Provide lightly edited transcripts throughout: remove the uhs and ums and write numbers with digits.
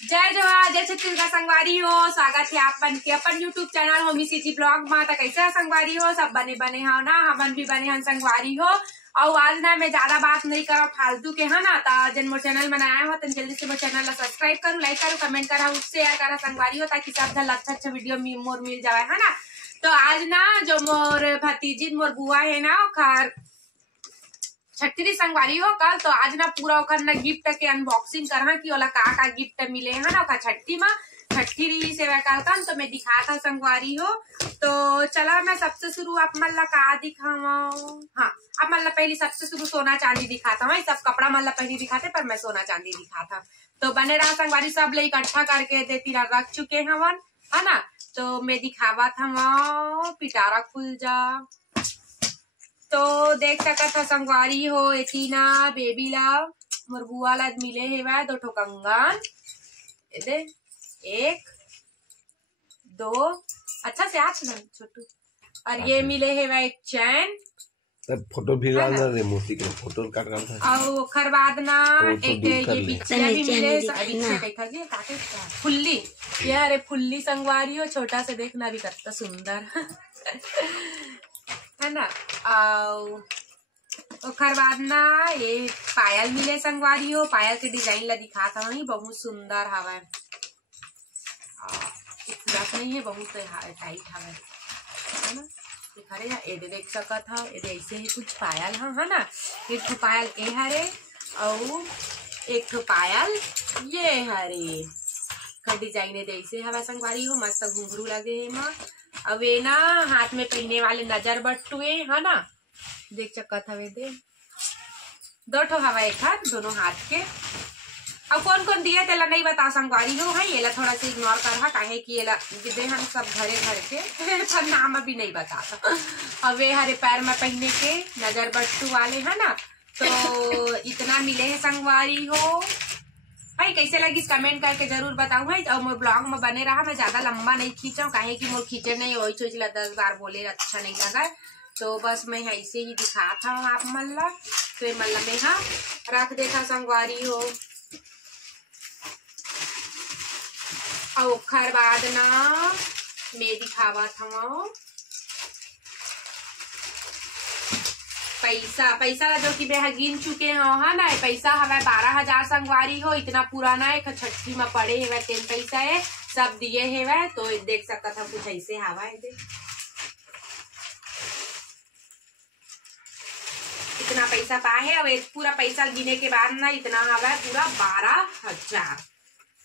जय जोहार, जय छत्तीसगढ़ संगवारी हो। स्वागत है आपन के अपन यूट्यूब चैनल होमी सिटी ब्लॉग में। तो कैसे है संगवारी हो, सब बने बने हो ना, हमन भी बने हैं संगवारी हो। और आज ना मैं ज्यादा बात नहीं करो फालतू के है ना। तो जन मोर चैनल बनाया हो तो जल्दी से मोर चैनल ला सब्सक्राइब करो, लाइक करो, कमेंट करो, शेयर करो संगवारी हो, ताकि सब जन अच्छा वीडियो मोर मिल जाए है ना। तो आज ना जो मोर भतीजी मोर बुआ है ना खर छठी संगवारी हो कल। तो आज ना पूरा ओखर ना गिफ्ट के अनबॉक्सिंग करहा कि ओला का गिफ्ट मिले है ना। छठी में छठी सेवा करतन तो मैं दिखाता संगवारी हो। तो चला मैं सबसे शुरू आप मन ला का दिखावा। हाँ, आप मन ला पहले सबसे शुरू सोना चांदी दिखाता हूँ। सब कपड़ा मन ला पहले दिखाते पर मैं सोना चांदी दिखाता। तो बने रहा संगवारी, सब ले इकट्ठा करके देती रख चुके हवन है ना। तो मैं दिखावा था पिटारा खुल जा। तो देख सकत था संगवारी हो एटीना बेबी ला मोर बुआ ला मिले हेवा 2 ठो कंगन। दे 1 2 अच्छा से हाथ ना छोटू। और ये मिले हेवा एक चैन। तब फोटो भी डालना रे, मोती के फोटो काट रहा था। और खर बाद ना एक ये बिछिया भी मिले। देखा जी काटे फुल्ली, ये अरे फुल्ली संगवारी हो छोटा से देखना भी कितना सुंदर है ना। और बाद ना ये पायल मिले संगवारी हो। पायल के डिजाइन ला दिखाता हूँ, बहुत सुंदर हवा नहीं है, बहुत टाइट हवा है ना। दिखा रहे देख सकत हो, ऐसे ही कुछ पायल है ना। एक ठो पायल ए हरे और एक ठो पायल ये हरे का डिजाइन जैसे हवा संगवारी हो। मस्त घुंघरू लगे है माँ। अब ये ना हाथ में पहनने वाले नजर बट्टुए है ना, देख सकत हवे दे 2 ठो हवा एक हाथ दोनों हाथ के। अब कौन कौन दिए तेला नहीं बता संगवारी हो है। ये ला थोड़ा सा इग्नोर कर काहे कि ये ला दे हम सब घरे घर के पर नाम अभी नहीं बताता। अब ये हरे पैर में पहनने के नजर बट्टू वाले है ना। तो इतना मिले है संगवारी हो भाई। कैसे लगी कमेंट करके जरूर बताऊँ है। और मोर ब्लॉग में बने रहा, मैं ज्यादा लंबा नहीं खींचा काहे कि मोर खींचे नहीं वही चीज 10 बार बोले अच्छा नहीं लगा। तो बस मैं ऐसे ही दिखाता हूँ आप मन ला। तो ये मन ला मैं हाँ रख देखा संगवारी हो। और खर बाद ना मैं दिखावा था पैसा जो कि मैं गिन चुके हो है ना। पैसा हवा 12,000 संगवारी हो। इतना पुराना है, छठी में पड़े है 10 पैसा है, सब दिए है। तो देख सकता था कुछ ऐसे हवा है। इतना पैसा पाए और पूरा पैसा गिने के बाद ना इतना हवा पूरा 12,000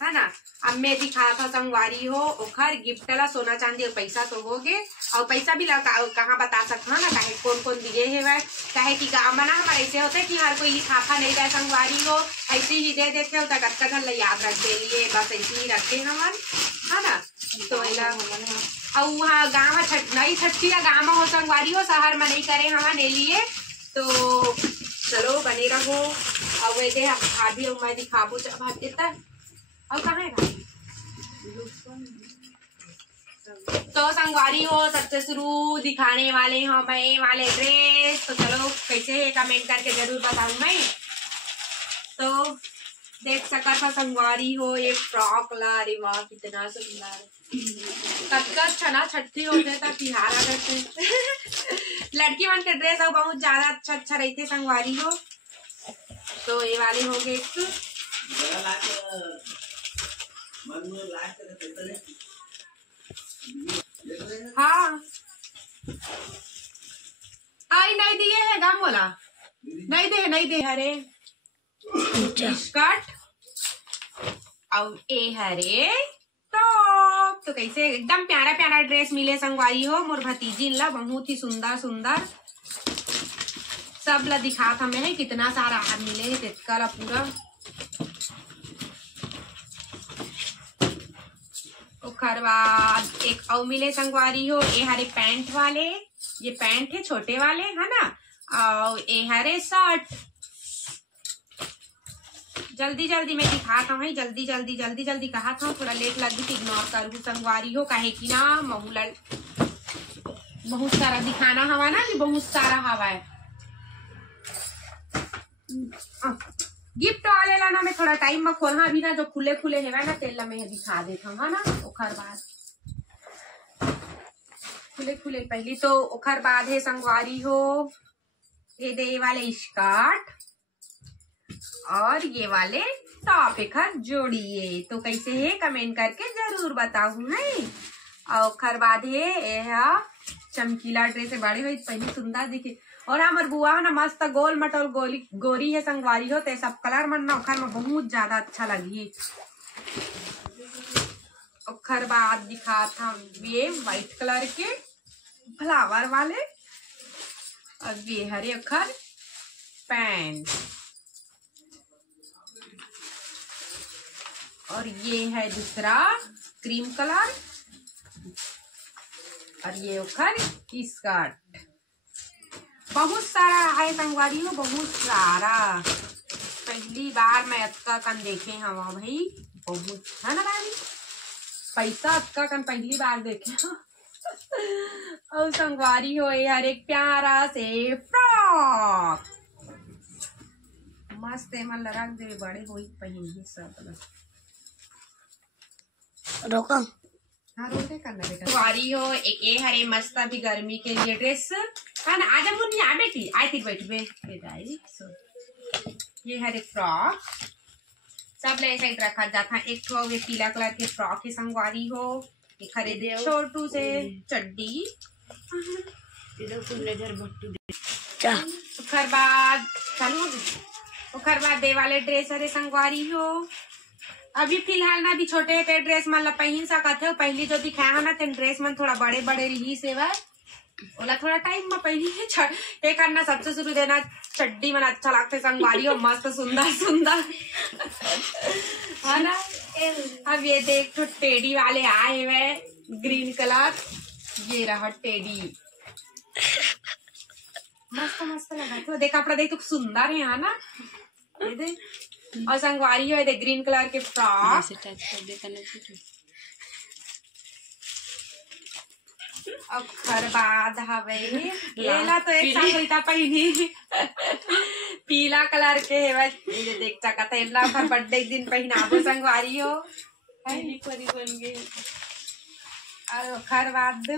है ना। अब मैं दिखाता संगवारी हो ओखर गिफ्ट ला सोना चांदी और पैसा तो हो गए। और पैसा भी कहाँ बता सकता ना काहे कौन कौन दिए है वह। काहे कि गाँव में ना हमारे ऐसे होते कि हर कोई लिखाफा नहीं रहे संगवारी हो, ऐसे ही दे देते हो कच्चा घर याद रख दे लिए बस ऐसे ही रखे हमन है ना। तो और वहाँ गाँव नहीं छठी गाँव में हो संगवारी हो, शहर में नहीं करे हमन ए लिए। तो चलो बने रहो। और वैसे भाभी और मैं दिखाबो इतना और कहाँ है भाई। तो संगवारी हो सबसे शुरू दिखाने वाले हैं मैं वाले ड्रेस। तो चलो कैसे है कमेंट करके जरूर बताऊं मैं। तो देख सका था संगवारी हो एक फ्रॉक ला। अरे वाह कितना सुंदर कटकट छना छठी होते था तिहार करते लड़की मन के ड्रेस और बहुत ज्यादा अच्छा रहते संगवारी हो। तो ये वाले हो गए हाँ आई नहीं दिए है गाँव वाला नहीं दे हरे स्कर्ट और ए हरे टॉप। तो कैसे एकदम प्यारा प्यारा ड्रेस मिले संगवारी हो मोर भतीजी ला, बहुत ही सुंदर सुंदर सब ला दिखा था मैं कितना सारा हार मिले तितका ला पूरा। ओखर बाद एक और मिले संगवारी हो ये हरे पैंट वाले। ये पैंट है छोटे वाले है ना। और ये हरे शर्ट। जल्दी जल्दी मैं दिखाता हूँ, जल्दी जल्दी कहा था, थोड़ा लेट लगी थी इग्नोर करूँ संगवारी हो काहे कि ना महूला बहुत सारा दिखाना हवा ना कि बहुत सारा हवा है। गिफ्ट वाले ला ना मैं थोड़ा टाइम में खोलना अभी ना जो खुले खुले है ना तेल ला मैं दिखा देता हूँ ना। ओखर बाद खुले खुले पहली तो ओखर बाद है संगवारी हो ये दे वाले स्कर्ट और ये वाले टॉप एक जोड़िए तो कैसे है कमेंट करके जरूर बताऊ है। और ओखर बाद है यह चमकीला ड्रेस है बड़े हुई पहले सुंदर दिखे और हमार बुआ ना मस्त गोल मटोल गोरी है संगवारी हो ते सब कलर मन ना ओखर में बहुत ज्यादा अच्छा लगी। ओखर बाद दिखा था ये व्हाइट कलर के फ्लावर वाले और ये हरे ओखर पैंट और ये है दूसरा क्रीम कलर और ये ओखर स्कर्ट बहुत सारा है संगवारी हो बहुत सारा पहली बार मैं अतका कन देखे हम भाई बहुत है ना भाई पैसा अतका कन पहली बार देखे और संगवारी हो यार एक प्यारा से फ्रॉक मस्त है मन रख दे बड़े हो पहन सब रोका हाँ रोके करना बेटा। संगवारी हो एक ये हरे मस्त अभी गर्मी के लिए ड्रेस है ना आज मुन्नी आ बेटी आई थी बैठ ये हरे फ्रॉक सब ले साइड रखा जाता है। एक तो ये पीला कलर के फ्रॉक है संगवारी हो एक हरे छोटू से चड्डी उखर बाद चलो उखर बाद दे वाले ड्रेस हरे संगवारी हो अभी फिलहाल ना भी छोटे ते ड्रेस मन ला पहन सकत है पहली जो दिखाया ना ते ड्रेस मन थोड़ा बड़े बड़े रही से ओला थोड़ा टाइम में पहली है एक करना सबसे शुरू देना चड्डी मन अच्छा लगता है संगवारी और मस्त सुंदर सुंदर है ना। अब ये देख तो टेडी वाले आए हुए ग्रीन कलर ये रहा टेडी मस्त मस्त लगा तो देख कपड़ा देख तो सुंदर है ना ये देख और संगवारी हो दे ग्रीन कलर के फ्रॉक और बाद हवे लेला तो एक साथ होता पहनी पीला कलर के है ये देख सकता है ना पर बर्थडे दिन पहनाबो संगवारी हो बन गई। और खर बाद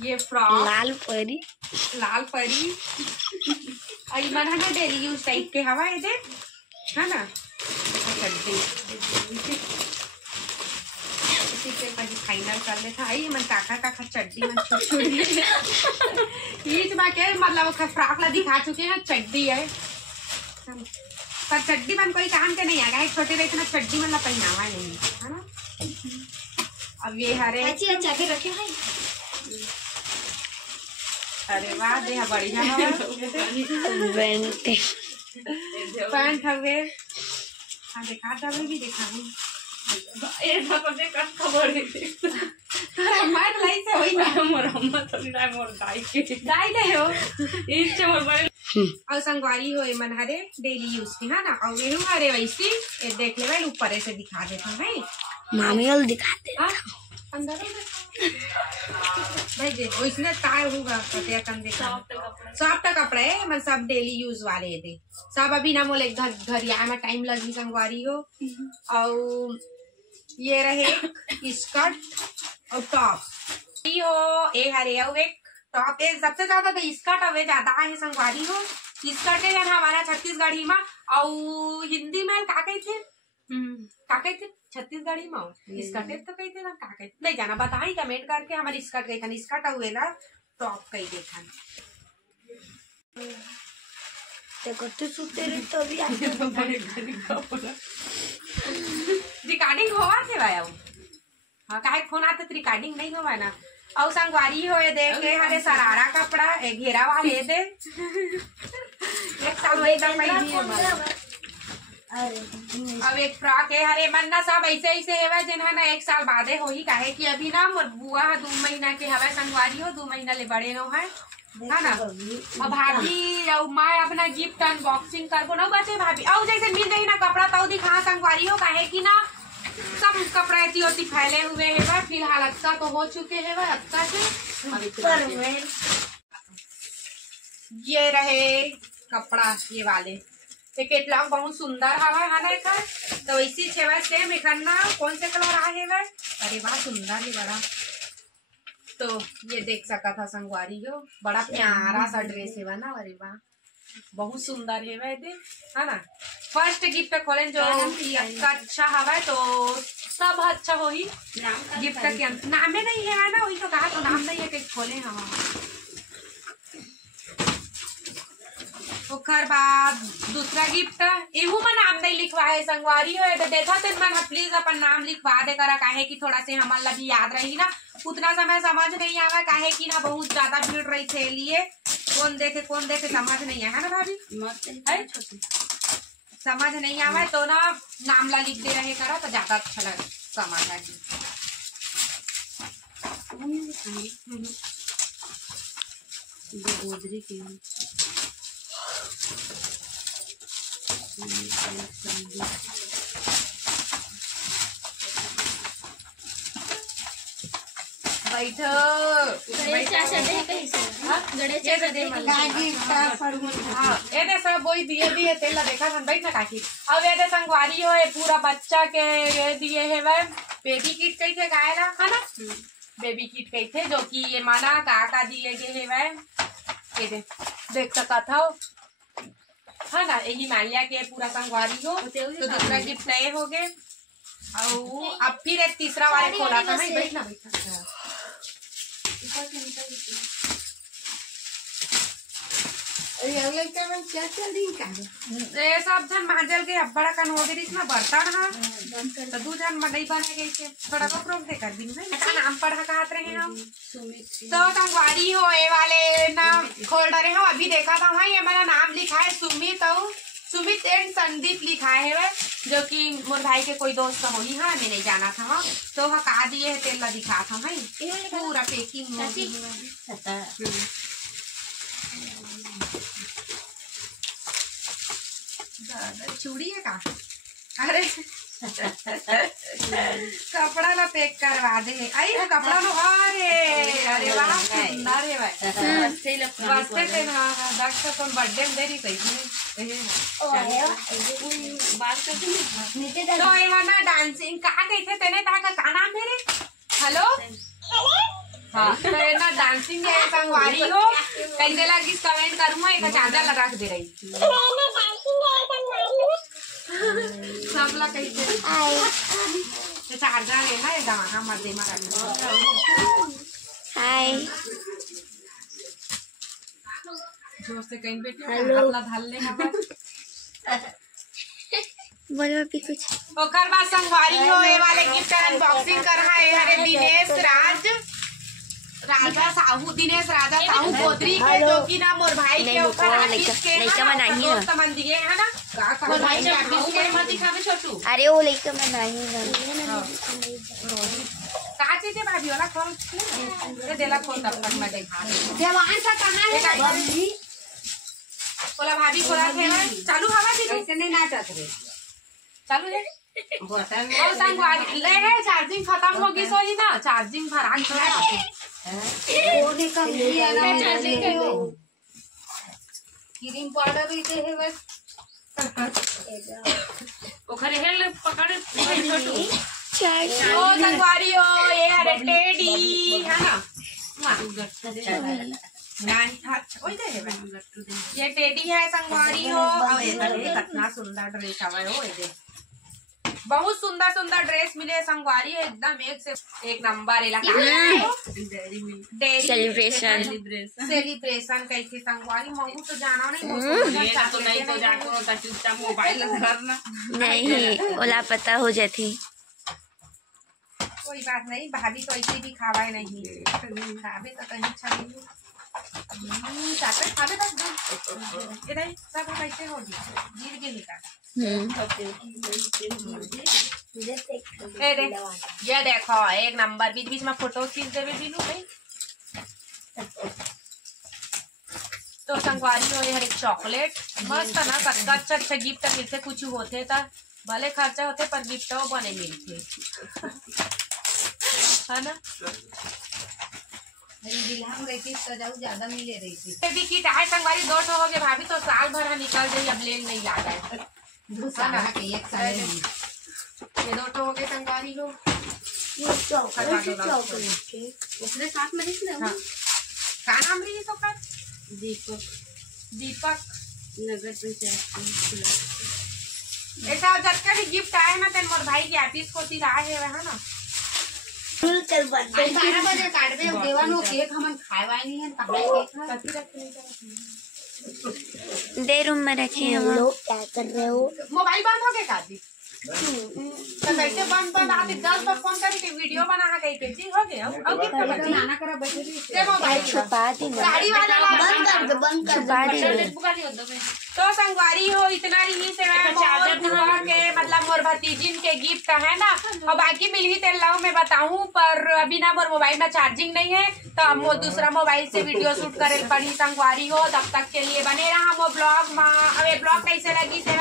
ये फ्रॉक लाल परी और मन है ना डेली यूज टाइप के हवा ये देख है ना फाइनल कर लेता आई मन काका चड्डी मन छोटी के मतलब फ्रॉक ला दिखा चुके हैं चड्डी है पर चड्डी मन कोई काम के नहीं आएगा छोटे रहते ना चड्डी मन ला पहनावा नहीं है ना। अब ये हरे रखे हैं अरे वाह देहा बढ़िया पैंट हवे हाँ देखा दबे भी देखा और संगवारी हो मन हरे डेली यूज की है ना और ये हरे वैसी देख ले ऊपर से दिखा देता भाई मामी दिखाते अंदर भाई दे इसने काय होगा पता कंधे सॉफ्ट कपड़ा है मतलब सब डेली यूज वाले थे सब अभी ना मोले घर यहाँ में टाइम लगी संगवारी हो और ये रहे स्कर्ट और टॉप हो ए हरे एक टॉप है सबसे ज्यादा तो स्कर्ट अवे ज्यादा है संगवारी हो स्कर्ट है हमारा छत्तीसगढ़ी में और हिंदी में का कहते थे छत्तीसगढ़ी में स्कर्ट तो कहते ना का कहते नहीं जाना बताई कमेंट करके हमारी स्कर्ट कही स्कर्ट हुए ना टॉप कही देखा रिकॉर्डिंग होवा थे भाई हाँ काहे फोन आते तो रिकॉर्डिंग नहीं होवा ना और संगवारी हो देख के हरे सरारा कपड़ा एक घेरा वाले दे एक साल अब एक फ्रॉक है हरे मन्ना सब ऐसे ऐसे है जिन्हा ना एक साल बादे हो ही काहे कि अभी ना मोर बुआ 2 महीना के हवा संगवारी हो 2 महीना ले बड़े नो है ना अब भाभी और मैं अपना गिफ्ट अनबॉक्सिंग करबो ना बचे भाभी और जैसे मिल रही ना कपड़ा तो दिखा संगवारी हो काहे कि ना सब कपड़ा ऐसी होती फैले हुए है फिलहाल अच्छा तो हो चुके है अच्छा से ये रहे कपड़ा ये वाले ये केटलॉग बहुत सुंदर हवा है ना एकर। तो वैसी छेवा सेम एकर ना कौन से कलर आ है वह? अरे वाह सुंदर ही बड़ा। तो ये देख सका था संगवारी हो, बड़ा प्यारा सा ड्रेस है ना। अरे वाह बहुत सुंदर है वह देख, है ना। फर्स्ट गिफ्ट खोले जो अच्छा हवा तो सब अच्छा हो ही। गिफ्ट का क्या नाम नहीं है ना, वही तो कहा तो नाम नहीं है कि खोले हम। ओकर बाद दूसरा गिफ्ट एहू में नाम नहीं लिखवा है संगवारी हो। तो देखा तो मन प्लीज अपन नाम लिखवा दे करा, काहे कि थोड़ा से हमारे ला भी याद रही ना। उतना समय समझ नहीं आवा, काहे कि ना बहुत ज्यादा भीड़ रही थे लिए कौन देखे समझ नहीं आया है ना भाभी। समझ नहीं आवा तो ना नाम ला लिख दे रहे करा तो ज्यादा अच्छा लगे समझ आए। गोदरी की बैठो ये सब वही दिए तेला देखा हम बैठ ना काकी। अब ये संगवारी हो पूरा बच्चा के ये दिए है वह बेबी किट कैसे गायला है ना। बेबी किट कैसे जो कि ये माना का दिए गए है वह ये देख सका था है ना। यही मालिया के पूरा संगवारी हो तो दूसरा गिफ्ट ये हो गए। और अब फिर एक तीसरा वाले खोला था नहीं बैठना ये सब जन मांजल के बड़ा कन्होदरी इसमें बर्तन है तो दू जन नहीं बने गई थे थोड़ा रोक दे कर दिन नाम पढ़ा कहते रहे हम। तो संगवारी हो ये वाले ना खोल रहे हम अभी देखा था वहाँ ये मेरा नाम लिखा है सुमित एंड संदीप लिखा है वह जो कि मोर भाई के कोई दोस्त हो ही। हाँ मैं नहीं जाना था वहाँ तो वहाँ का दिए है तेल दिखा था भाई पूरा पैकिंग। चूड़ी है का अरे कपड़ा ला पैक करवा दे। आई वो कपड़ा लो अरे वाह सुंदर है भाई बस्ते थे ना दक्ष तो बर्थडे में दे रही थी। तो यहाँ ना डांसिंग कहा गई थे तेने का नाम मेरे हेलो हाँ तो ये ना डांसिंग है संगवारी हो कैसे लगी कमेंट करूँगा एक चादर लगा के दे रही सब ला कैसे चार्जर है ना ये दवा मर दे हाय जोर से कहीं बैठे अपना ढाल ले बोलो भी कुछ। ओकर बाद संगवारी हो ये वाले गिफ्ट अनबॉक्सिंग कर रहा है हरे दिनेश राजा साहू गोदरी के जो कि ना मोर भाई के ऊपर आशीष के दोस्त मन दिए है ना मोर भाई के आशीष के मत दिखावे छोटू। अरे वो लेकर मैं नहीं का चीज है भाभी वाला खोल ये देला खोल तब तक मैं दिखा देवान सा कहां है बोला भाभी खोला थे चालू हवा दी कैसे नहीं नाटक रे चालू है और संगवारी ले है चार्जिंग खत्म होगी सो ही ना चार्जिंग भरा के कम किया ना चार्जिंग क्रीम पाउडर भी दे है बस ओखरे हेल पकड़ छोटू ओ संगवारी हो ये हरे टेडी है ना ये टेडी है संगवारी हो और ये कितना सुंदर ड्रेस है हो ये बहुत सुंदर ड्रेस मिले संगवारी है एकदम एक नंबर सेलिब्रेशन कैसे संगवारी महू तो जाना नहीं तो जाकर चुपचाप मोबाइल करना नहीं ओला पता हो जाती कोई बात नहीं भाभी तो ऐसे भी खावा नहीं खावे तो कहीं छावे खावे बस इधर सब कैसे होगी गिर के निकाल ये देखो एक नंबर बीच बीच में फोटो खींच देवे दिलू भाई। तो संगवारी हो हर एक चॉकलेट मस्त ना सबका अच्छा गिफ्ट मिलते कुछ होते तो भले खर्चा होते पर गिफ्ट बने मिलते है ना। ज्यादा मिले रही थी। ये भी किट है संगवारी, 2 ठो हो गए भाभी, तो साल भर हम निकल जाइए, अब ले नहीं ला रहा है। ये 2 ठो हो गए संगवारी हो। उसने साथ में हाँ। का नाम रही है सबका? दीपक नगर पंचायत। ऐसा जब का भी गिफ्ट आए ना तेन मोर भाई के ऑफिस को ती रहा है वहां ना। 12 बजे काटबे देवन हो केक हमन खाए नहीं है कहां केक है। दे रूम में रखे हम लोग। क्या कर रहे हो? मोबाइल बंद हो गया काजी तो कैसे बंद आप 10 पर फोन करके वीडियो बना कहीं पे जी हो गया। अब कितना बचे नाना करा बैठे रही ये मोबाइल छुपा दी गाड़ी वाला बंद कर छुपा दी। तो संगवारी हो इतना रही से मोर बुआ के मतलब मोर भतीजिन के गिफ्ट है ना, और बाकी मिली तेल लाओ मैं बताऊं, पर अभी ना मोर मोबाइल में चार्जिंग नहीं है तो हम वो दूसरा मोबाइल से वीडियो शूट करे पड़ी संगवारी हो। तब तक के लिए बने रहा वो ब्लॉग में। अब ये ब्लॉग कैसे लगी से